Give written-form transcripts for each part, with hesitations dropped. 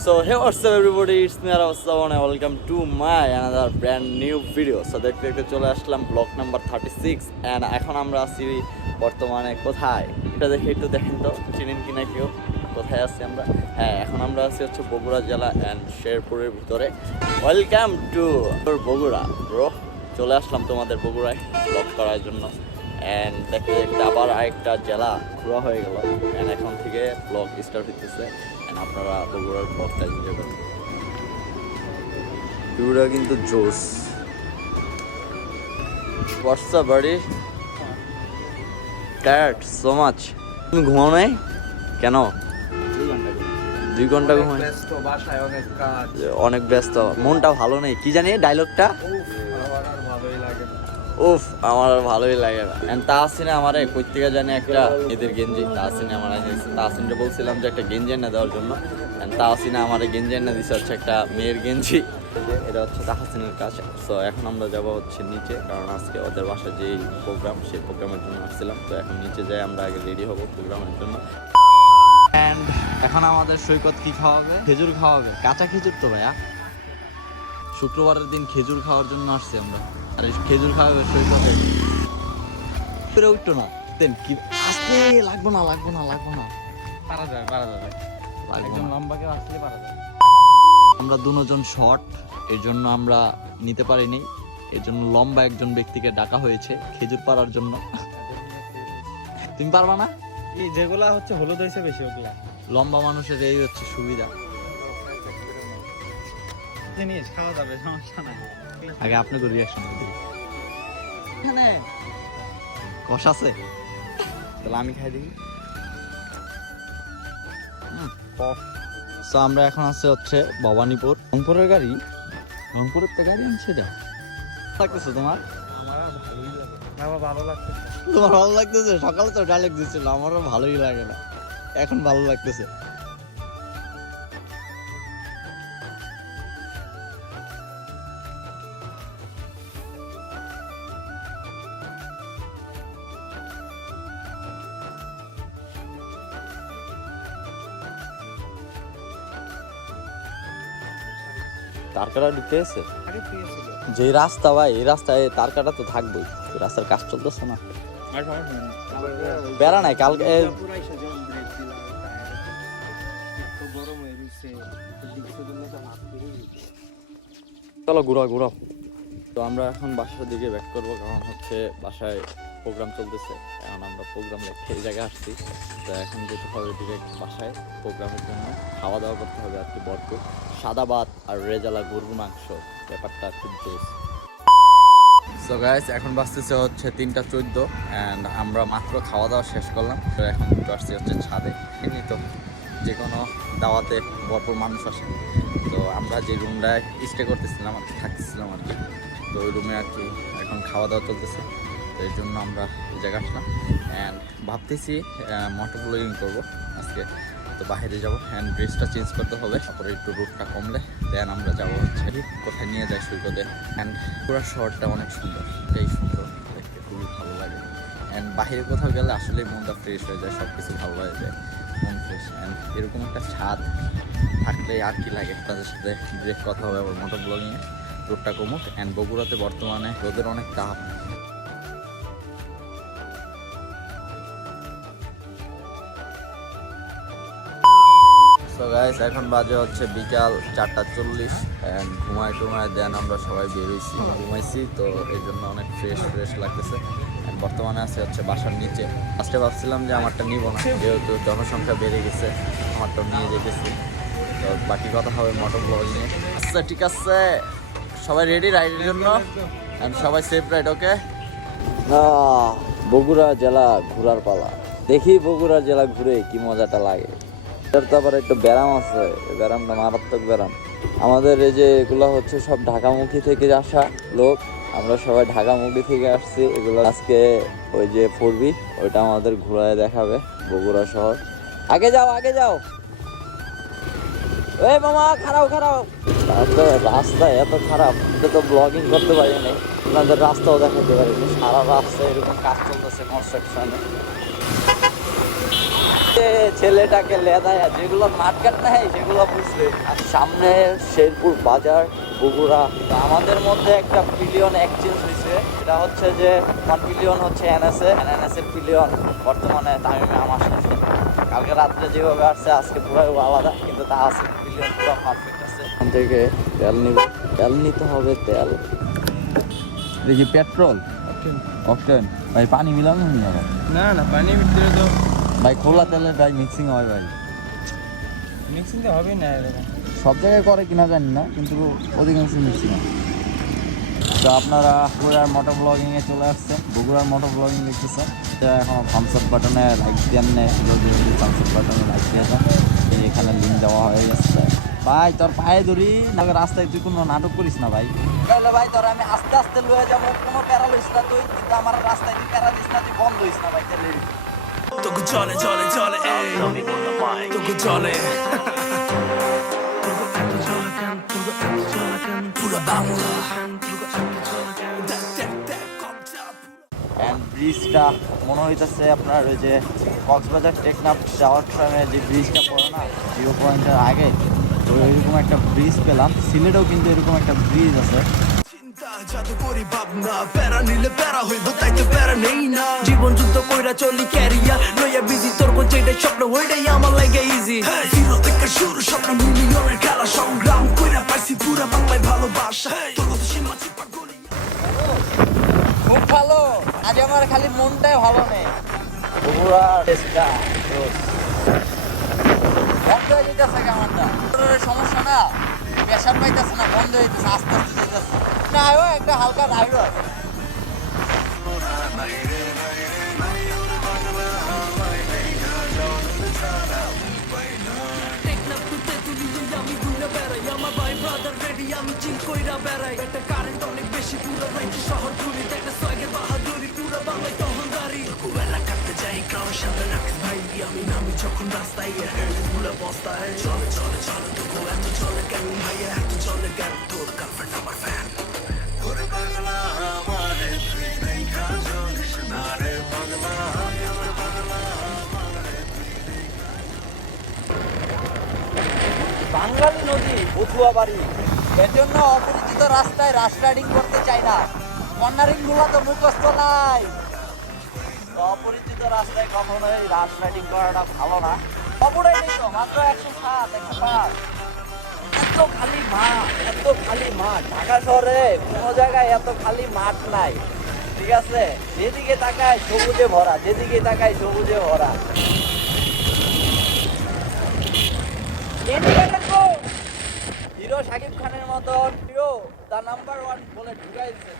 So hey, what's up everybody, it's me Araswan and welcome to my another brand new video. So দেখতে দেখতে চলে আসলাম blog number 36 and এখন আমরা আছি বর্তমানে কোথায় এটা দেখে একটু দেখেন তো চিনেন কিনা কেউ কোথায় আছি আমরা। হ্যাঁ, এখন আমরা আছি হচ্ছে বগুড়া জেলা অ্যান্ড শেরপুরের ভিতরে। Welcome to Bogura bro. চলে আসলাম তোমাদের বগুড়ায় ব্লগ করার জন্য অ্যান্ড দেখতে দেখতে আবার আরেকটা জেলা ঘোরা হয়ে গেল অ্যান্ড এখন থেকে ব্লগ স্টার্ট হইতেছে। আপনারা বগুড়ার ব্লগটা এনজয় করেন। ভিউটা কিন্তু জোস। হোয়াটস আপ বাড়ি টায়ার্ড সো মাচ। তুমি ঘুমাও নাই কেন? 2 ঘন্টা ঘুমাই? অনেক ব্যস্ত, মনটা ভালো নেই কি জানি ডায়লগটা। উফ, আমার আর ভালোই লাগে না। তাহসিনে আমার কই থেকে জানি একটা এদের গেঞ্জি তাহসিনে আমার তাহসিনকে বলছিলাম যে একটা গেঞ্জি এনে দেওয়ার জন্য। তাহসিনে আমার গেঞ্জি এনে দিচ্ছে হচ্ছে একটা মেয়ের গেঞ্জি। এটা হচ্ছে তাহসিনের কাজ। সো এখন আমরা যাব হচ্ছে নিচে, কারণ আজকে ওদের বাসায় যেই প্রোগ্রাম সেই প্রোগ্রামের জন্য আসছিলাম। তো এখন নিচে যাই, আমরা আগে রেডি হবো প্রোগ্রামের জন্য। অ্যান্ড এখন আমাদের সৈকত কি খাওয়াবে? খেজুর খাওয়াবে, কাঁচা খেজুর তো ভাইয়া। শুক্রবারের দিন খেজুর খাওয়ার জন্য আসছি আমরা, আর খেজুর খাওয়াবে সৈকতের। ফিরে উঠতো না দেন কি আসতে লাগবো না পারা যাবে একদম লম্বা কেউ আসলে পারা যাবে। আমরা দুজন শর্ট, এর জন্য আমরা নিতে পারিনি। এর জন্য লম্বা একজন ব্যক্তিকে ডাকা হয়েছে খেজুর পাড়ার জন্য। তুমি পারবা না? এই যেগুলা হচ্ছে হলুদ হয়েছে বেশি, ওগুলা লম্বা মানুষের এই হচ্ছে সুবিধা। জিনিস খাওয়া যাবে, সমস্যা নাই। আগে আপনাকে রিয়াকশন দিই। এখানে কষ আছে, তাহলে আমি খাই দিই। তো আমরা এখন আছে হচ্ছে ভবানীপুর। রংপুরের গাড়ি, রংপুরের তো গাড়ি আনছে। এটা লাগতেছে তোমার? আমার ভালো লাগতেছে। তোমার ভালো লাগতেছে? সকালে তো ডায়লগ দিচ্ছিল আমারও ভালোই লাগে না, এখন ভালো লাগতেছে। তার কাটা ঢুকে আছে যে রাস্তা, ভাই এই রাস্তায় তার কাটা তো থাকবেই। রাস্তার কাজ চলতেছে না, বেড়া নাই কালকে। চলো ঘুরাও। তো আমরা এখন বাসার দিকে ব্যাক করবো, কারণ হচ্ছে বাসায় প্রোগ্রাম চলতেছে। এখন আমরা প্রোগ্রাম রেখে এই জায়গায় আসছি। তো এখন যেতে হবে ডিরেক্ট বাসায় প্রোগ্রামের জন্য। খাওয়া দাওয়া করতে হবে আর কি, ভরপুর সাদা ভাত আর রেজালা গরুর মাংস। ব্যাপারটা খুব জোস। সো গাইস, এখন বাজতেছে হচ্ছে 3:14 অ্যান্ড আমরা মাত্র খাওয়া দাওয়া শেষ করলাম। তো এখন আসছি হচ্ছে ছাদে। এমনি তো যে কোনো দাওয়াতে ভরপুর মানুষ আসে। তো আমরা যে রুমটায় স্টে করতেছিলাম আর কি, থাকতেছিলাম আর কি, তো ওই রুমে আর কি এখন খাওয়া দাওয়া চলতেছে। তো এই জন্য আমরা এই জায়গায় আসলাম অ্যান্ড ভাবতেছি মোটর ব্লগিং করবো আজকে। তো বাইরে যাবো অ্যান্ড ড্রেসটা চেঞ্জ করতে হবে, তারপরে একটু রোদটা কমলে দেন আমরা যাবো হচ্ছে কোথায় নিয়ে যায় সৈকতে। অ্যান্ড পুরো শহরটা অনেক সুন্দর, এটাই সুন্দর দেখতে, খুবই ভালো লাগে। অ্যান্ড বাইরে কোথাও গেলে আসলে মনটা ফ্রেশ হয়ে যায়, সব কিছু ভালো হয়ে যায়, মন ফ্রেশ। অ্যান্ড এরকম একটা ছাদ থাকলে আর কি লাগে। তাদের সাথে ডিরেক্ট কথা হবে আবার মোটর ব্লগিংয়ে, রোদটা কমুক। অ্যান্ড বগুড়াতে বর্তমানে রোদের অনেক তাপ। তো গাইস, এখন বাজে হচ্ছে বিকাল 4:40 অ্যান্ড ঘুমায় দেন আমরা সবাই বেরোইছি, ঘুমাইছি। তো এই জন্য অনেক ফ্রেশ লাগতেছে। বর্তমানে আছে হচ্ছে বাসার নিচে। ফার্স্টে ভাবছিলাম যে আমারটা নিব না, যেহেতু জনসংখ্যা বেড়ে গেছে, আমারটা নিয়ে যেতেছি। তো বাকি কথা হবে মোটর ব্লগ নিয়ে। আচ্ছা ঠিক আছে, সবাই রেডি রাইডের জন্য অ্যান্ড সবাই সেফ রাইড। ওকে, বগুড়া জেলা ঘোরার পালা। দেখি বগুড়া জেলা ঘুরে কি মজাটা লাগে। তো আবার একটা ব্যারাম আছে, ব্যারামটা মারাত্মক ব্যারাম। আমাদের এই যে এগুলো হচ্ছে সব ঢাকামুখী থেকে আসা লোক, আমরা সবাই ঢাকামুখী থেকে আসছি। এগুলো আজকে ওই যে পড়বি ওইটা আমাদের ঘুরায় দেখাবে বগুড়া শহর। আগে যাও এই মামা, খারাপ রাস্তা এত খারাপ, এটা তো ব্লগিং করতে পারিনি, আপনাদের রাস্তাও দেখাতে পারিনি। সারা রাস্তা এরকম কাজ চলতেছে কনস্ট্রাকশনে। যে ছেলেটাকে লেদায় যেগুলো মার্কেট নেয় সেগুলো বুঝবে। আর সামনে শেরপুর বাজার বগুড়া। তো আমাদের মধ্যে একটা পিলিয়ন এক্সচেঞ্জ হয়েছে। এটা হচ্ছে যে 1 পিলিয়ন হচ্ছে এনএসএ, এনএসএ পিলিয়ন বর্তমানে তামিমে আমার সাথে। কালকে রাত্রে যেভাবে আসছে আজকে পুরো আলাদা, কিন্তু তা আছে পিলিয়ন পুরো পারফেক্ট আছে। এখান থেকে তেল নিব, তেল নিতে হবে তেল। দেখি পেট্রোল অকটেন ভাই, পানি মিলানো নি আবার? না না, পানির ভিতরে তো ভাই খোলা তেলে ভাই মিক্সিং হয় ভাই। মিক্সিং তো হবেই না এরকম। সব জায়গায় করে কিনা জানি না, কিন্তু অধিকাংশ মিক্সিং হয়। তো আপনারা বগুড়ার মোটর ব্লগিংয়ে চলে আসছেন, বগুড়ার মোটর ব্লগিং দেখতেছেন। এখনো থামস আপ বাটনে লাইক দেন না, জলদি থামস আপ বাটনে লাইক দিয়ে দেন। এই এখানে লিঙ্ক দেওয়া হয়ে গেছে। ভাই তোর পায়ে ধরি না, রাস্তায় তুই কোনো নাটক করিস না ভাই। তাহলে ভাই তোর আমি আস্তে আস্তে লয়ে যাবো, কোনো প্যারা লইস না তুই, কিন্তু আমার রাস্তায় তুই প্যারা দিস না, তুই বন্ধ হইস না ভাই। তাহলে তোকে চলে চলে চলে তোকে চলে পুরো বাংলা অ্যান্ড ব্রিজটা মনে হইতেছে আপনার ওই যে কক্সবাজার টেকনাফ যাওয়ার সময় যে ব্রিজটা পড়ে না 0 পয়েন্টের আগে, তো এরকম একটা ব্রিজ পেলাম। সিলেটেও কিন্তু এরকম একটা ব্রিজ আছে। জীবন যুদ্ধ কইরা চলি ক্যারিয়ার লইয়া বিজি, তোর কোন যেটা স্বপ্ন ওইটাই আমার লাগে ইজি। জিরো থেকে শুরু স্বপ্ন মিলিয়নের খেলা, সংগ্রাম কইরা পাইছি পুরা বাংলায় ভালোবাসা। তোর মতো সীমা চিপা গলি খুব ভালো, আজ আমার খালি মনটাই ভালো নেই। বগুড়া টেস্টা বন্ধ হয়ে যেতেছে কেমনটা, সমস্যা না, প্রেশার পাইতেছে না, বন্ধ হয়ে যেতেছে, আস্তে আস্তে যেতেছে না। একটা হালকা রাইড আছে। আমি চিল কইরা বেড়াই, একটা কারেন্ট অনেক বেশি, পুরো রাইতে শহর ঘুরি, একটা সোয়াগের বাহাদুরি, পুরো বাংলায় তহলদারি। কুবেলা কাটতে যাই কারোর সাথে রাখিস ভাই, আমি নামি যখন রাস্তায় পুরো বস্তায়। চলে চলে চলে তোকে এত চলে কেন ভাই, এত চলে কেন, তোর গার্লফ্রেন্ড আমার ফ্যান। ওরে পাগলা আমারে তুই দেখা চলিস না রে পাগলা, ওরে পাগলা আমারে তুই দেখা। বাঙালি নদী বথুয়া বাড়ি, এর জন্য অপরিচিত রাস্তায় রাশ রাইডিং করতে চাই না। কর্নারিং গুলো তো মুখস্থ নাই, তো অপরিচিত রাস্তায় কখনোই রাশ রাইডিং করাটা ভালো না। অপরাই নেই তো, মাত্র 107 105। এত খালি মাঠ, এত খালি মাঠ, ঢাকা শহরে কোনো জায়গায় এত খালি মাঠ নাই। ঠিক আছে, যেদিকে তাকায় সবুজে ভরা, যেদিকে তাকায় সবুজে ভরা। হিরো শাকিব খানের মতন হিরো দা নাম্বার 1 বলে ঢুকাইছে।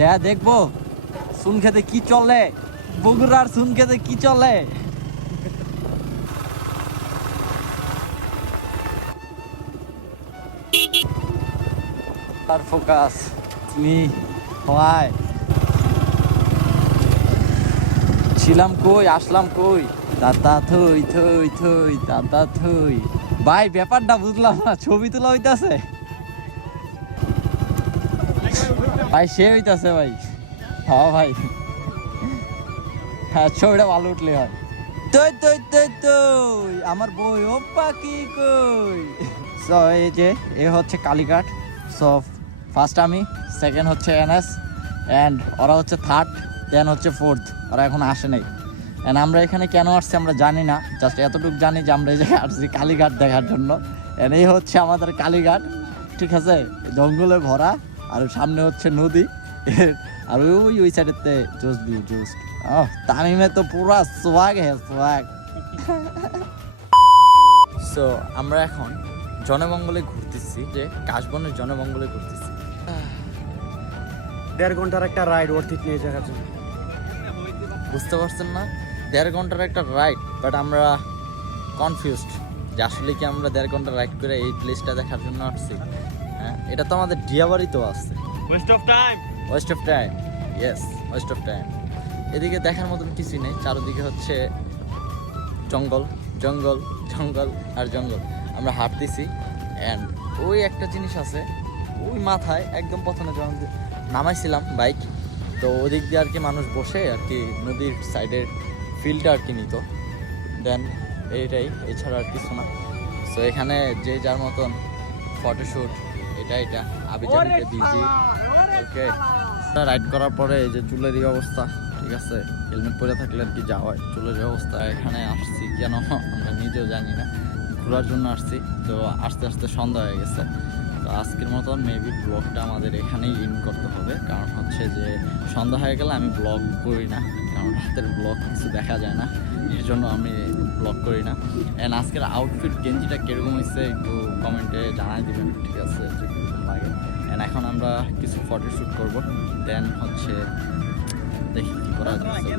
যা দেখবো সুন খেতে কি চলে, বগুড়ার সুন খেতে কি চলে। আর ফোকাস তুমি হয় ছিলাম কই, আসলাম কই, দাদা থই থই থই, দাদা থই। ভাই ব্যাপারটা বুঝলাম না, ছবি তোলা হইতাছে ভাই, সে হইতাছে ভাই। হ্যাঁ ভাই, হ্যাঁ ছবিটা ভালো উঠলে হয়। তুই তুই তুই তুই আমার বই ও পাখি কই। সো এই যে এ হচ্ছে কালীঘাট। সো ফার্স্ট আমি, সেকেন্ড হচ্ছে এনএস, অ্যান্ড ওরা হচ্ছে থার্ড, দেন হচ্ছে ফোর্থ। ওরা এখন আসে নাই। অ্যান্ড আমরা এখানে কেন আসছি আমরা জানি না, জাস্ট এতটুকু জানি যে আমরা এই জায়গায় আসছি কালীঘাট দেখার জন্য। অ্যান্ড এই হচ্ছে আমাদের কালীঘাট, ঠিক আছে, জঙ্গলে ভরা, আর সামনে হচ্ছে নদী, আর ওই সাইডেতে জোস ভিউ জোস। তামিমে তো পুরা সোয়াগ হে সোয়াগ। সো আমরা এখন জনমঙ্গলে ঘুরতেছি, যে কাশবনের জনমঙ্গলে ঘুরতেছি। 1.5 ঘন্টার একটা রাইড ওর ঠিক নিয়ে যাওয়ার জন্য। বুঝতে পারছেন না, 1.5 ঘন্টার একটা রাইড, বাট আমরা কনফিউজড যে আসলে কি আমরা 1.5 ঘন্টা রাইড করে এই প্লেসটা দেখার জন্য আসছি। হ্যাঁ, এটা তো আমাদের ডিয়াবাড়িতেও আসছে। West of time, West of time, yes West of time. এদিকে দেখার মতন কিছুই নেই, চারদিকে হচ্ছে জঙ্গল জঙ্গল জঙ্গল আর জঙ্গল। আমরা হাঁটতেছি, অ্যান্ড ওই একটা জিনিস আছে ওই মাথায়, একদম প্রথমে যখন নামাইছিলাম বাইক, তো ওদিক দিয়ে আর কি মানুষ বসে আর কি নদীর সাইডের ফিলটা আর কি নিত। দেন এইটাই, এছাড়া আর কিছু না। সো এখানে যে যার মতন ফটোশ্যুট, এটা আবিজাবিতে বিজি। ওকে, রাইড করার পরে এই যে চুলের এই অবস্থা, ঠিক আছে, হেলমেট পরে থাকলে আর কি যা হয়। চুলের এই অবস্থা, এখানে আসছি কেন আমরা নিজেও জানি না, ঘোরার জন্য আসছি। তো আস্তে আস্তে সন্ধ্যা হয়ে গেছে। তো আজকের মতন মেবি ব্লগটা আমাদের এখানেই ইন করতে হবে, কারণ হচ্ছে যে সন্ধ্যা হয়ে গেলে আমি ব্লগ করি না, কারণ রাতের ব্লগ কিছু দেখা যায় না, এর জন্য আমি ব্লগ করি না। অ্যান্ড আজকের আউটফিট গেঞ্জিটা কীরকম হয়েছে একটু কমেন্টে জানাই দিবেন, ঠিক আছে, যে কীরকম লাগে। অ্যান্ড এখন আমরা কিছু ফটোশ্যুট করবো, দেন হচ্ছে দেখি কী করা যাচ্ছে।